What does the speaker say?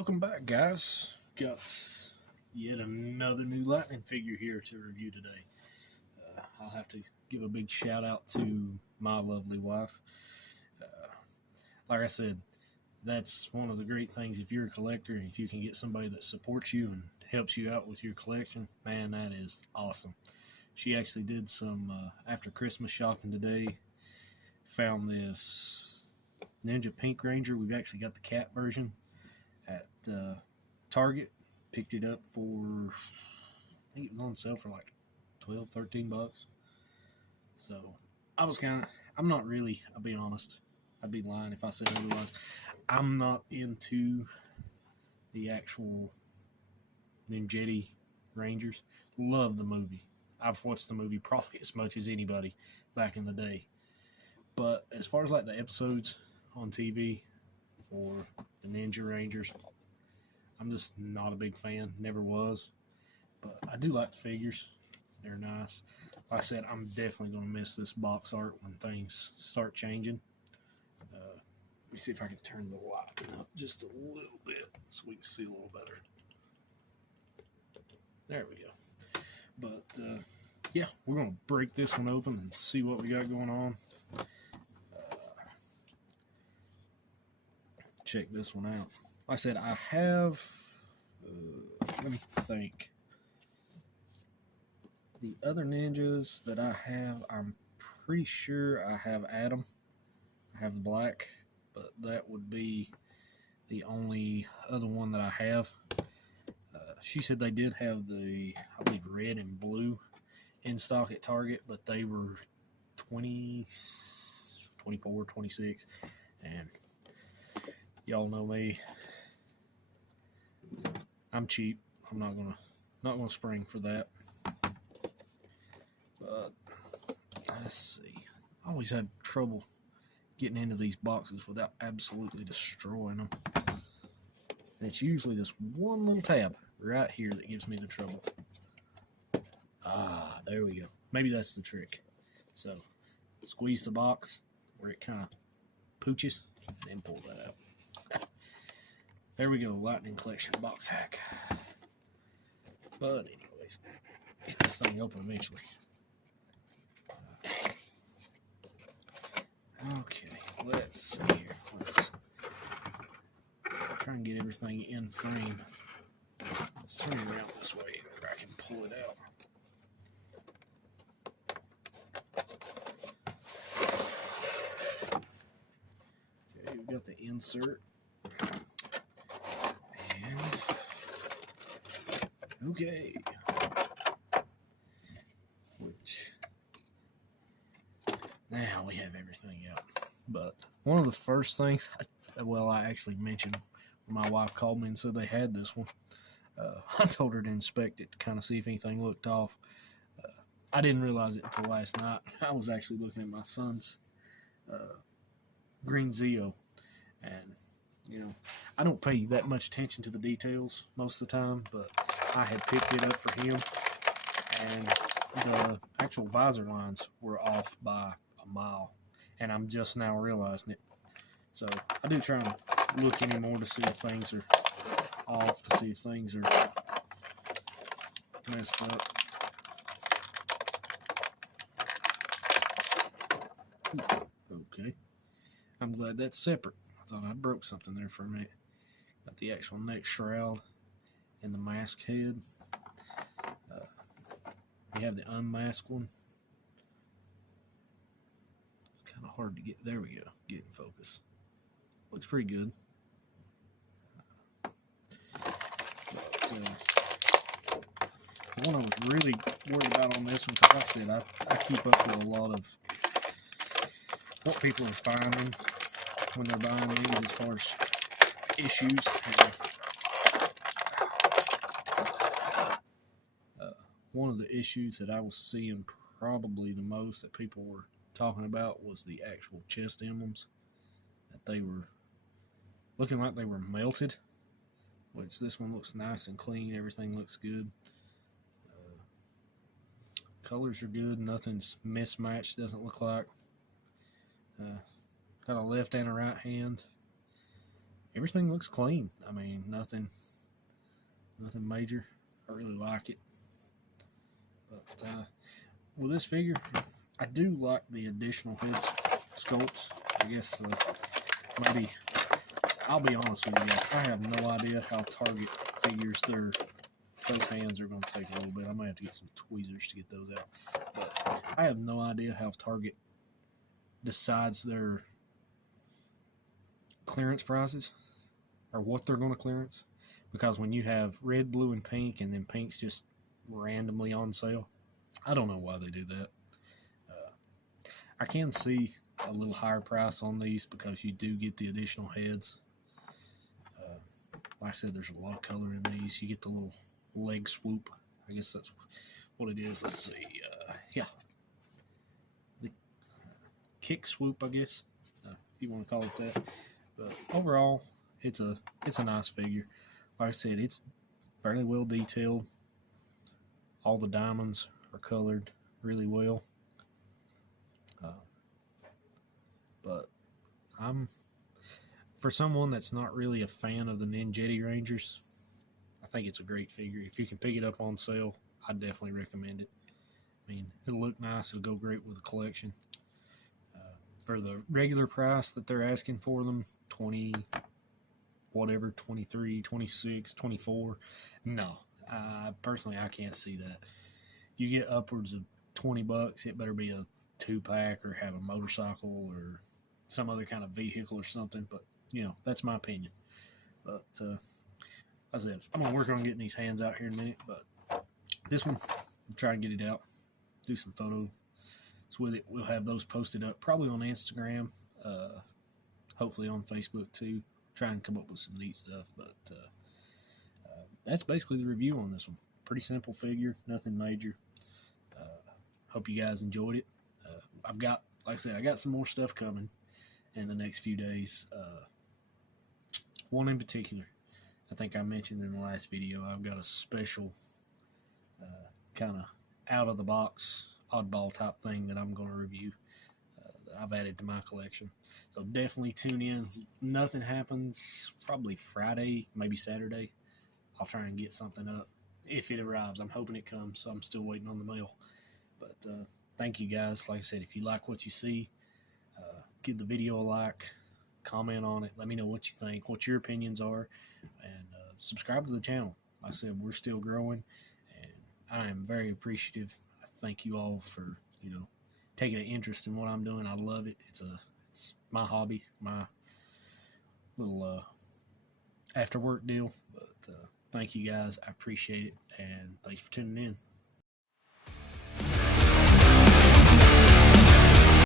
Welcome back, guys. Got yet another new Lightning figure here to review today. I'll have to give a big shout out to my lovely wife. Like I said, that's one of the great things if you're a collector, if you can get somebody that supports you and helps you out with your collection, man, that is awesome. She actually did some after Christmas shopping today. Found this Ninja Pink Ranger. We've actually got the cat version at Target. Picked it up for, I think it was on sale for like 12, 13 bucks. So I was I'm not really, I'll be honest, I'd be lying if I said otherwise. I'm not into the actual Ninjetti Rangers. Love the movie. I've watched the movie probably as much as anybody back in the day. But as far as like the episodes on TV for the Ninja Rangers, I'm just not a big fan. Never was. But I do like the figures. They're nice. Like I said, I'm definitely going to miss this box art when things start changing. Let me see if I can turn the light up just a little bit so we can see a little better. There we go. But, yeah, we're going to break this one open and see what we got going on. Check this one out. Like I said, I have, let me think. The other ninjas that I have, I'm pretty sure I have Adam. I have the black, but that would be the only other one that I have. She said they did have the, I believe, red and blue in stock at Target, but they were 20, 24, 26, and y'all know me. I'm cheap. I'm not gonna spring for that. But let's see. I always have trouble getting into these boxes without absolutely destroying them. And it's usually this one little tab right here that gives me the trouble. Ah, there we go. Maybe that's the trick. So squeeze the box where it kind of pooches, and then pull that out. There we go, Lightning Collection box hack. But anyways, get this thing open eventually. Okay, let's see here. Let's try and get everything in frame. Let's turn it around this way where I can pull it out. Okay, we've got the insert. Okay. Which, now we have everything out. But one of the first things, I actually mentioned when my wife called me and said they had this one. I told her to inspect it to kind of see if anything looked off. I didn't realize it until last night. I was actually looking at my son's green Zeo. And, you know, I don't pay that much attention to the details most of the time, but I had picked it up for him, and the actual visor lines were off by a mile, and I'm just now realizing it. So I do try and look anymore to see if things are off, to see if things are messed up. Okay, I'm glad that's separate. I thought I broke something there for a minute. Got the actual neck shroud and the mask head. We have the unmasked one. Kind of hard to get. There we go. Get in focus. Looks pretty good. The one I was really worried about on this one, because like I said, I keep up with a lot of what people are finding when they're buying these as far as issues. One of the issues that I was seeing probably the most that people were talking about was the actual chest emblems, that they were looking like they were melted, which this one looks nice and clean. Everything looks good. Colors are good. Nothing's mismatched, doesn't look like. Got a left and a right hand. everything looks clean. I mean, nothing major. I really like it. But with this figure, I do like the additional head sculpts. I guess maybe, I'll be honest with you guys, I have no idea how Target figures those hands are going to take a little bit. I might have to get some tweezers to get those out. But I have no idea how Target decides their clearance prices or what they're going to clearance. Because when you have red, blue, and pink, and then pink's just randomly on sale, I don't know why they do that. I can see a little higher price on these because you do get the additional heads. Like I said, there's a lot of color in these. You get the little leg swoop. I guess that's what it is. Let's see. Yeah. The kick swoop, I guess, if you want to call it that. But overall, it's a nice figure. Like I said, it's fairly well detailed. All the diamonds are colored really well. But for someone that's not really a fan of the Ninjetti Rangers, I think it's a great figure. If you can pick it up on sale, I definitely recommend it. I mean, it'll look nice. It'll go great with the collection. For the regular price that they're asking for them, 20 whatever, 23, 26, 24, no. Personally, I can't see that. You get upwards of $20, it better be a 2-pack or have a motorcycle or some other kind of vehicle or something. But, that's my opinion. But, as I said, I'm going to work on getting these hands out here in a minute. But this one, I'm trying to get it out, do some photos with it. We'll have those posted up probably on Instagram, hopefully on Facebook too. Try and come up with some neat stuff. But that's basically the review on this one. Pretty simple figure, nothing major. Hope you guys enjoyed it. Like I said, I got some more stuff coming in the next few days. One in particular, I think I mentioned in the last video, I've got a special kind of out-of-the-box, oddball type thing that I'm going to review that I've added to my collection. So definitely tune in. Nothing happens probably Friday, maybe Saturday. I'll try and get something up if it arrives. I'm hoping it comes, so I'm still waiting on the mail. But thank you guys. Like I said, if you like what you see, give the video a like, comment on it, let me know what you think, what your opinions are, and subscribe to the channel. Like I said, we're still growing, and I am very appreciative. I thank you all for taking an interest in what I'm doing. I love it. It's my hobby, my little after work deal. But thank you guys. I appreciate it, and thanks for tuning in.